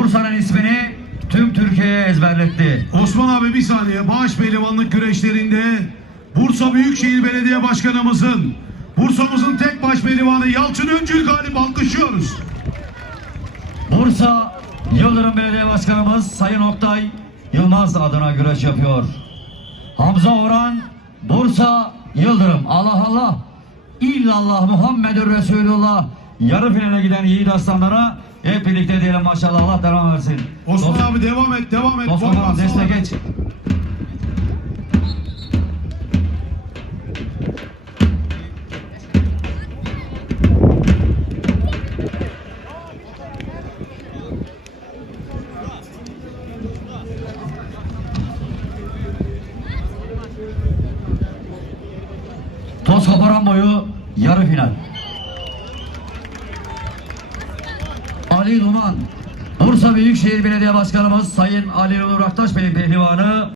Bursa'nın ismini tüm Türkiye'ye ezberletti. Osman abi bir saniye. Bağış pehlivanlık güreşlerinde Bursa Büyükşehir Belediye Başkanımızın Bursa'mızın tek baş pehlivanı Yalçın Öncül galip alkışlıyoruz. Bursa Yıldırım Belediye Başkanımız Sayın Oktay Yılmaz adına güreş yapıyor. Hamza Orhan Bursa Yıldırım Allah Allah İllallah Muhammedur Resulullah yarı finale giden yiğit aslanlara hep birlikte diyelim maşallah Allah devam versin. Osman Dost- abi devam et, devam et. Osman abi destek geç. Toz koparan boyu yarı final. Ali Duman Bursa Büyükşehir Belediye Başkanımız Sayın Ali Onur Aktaş Bey pehlivanı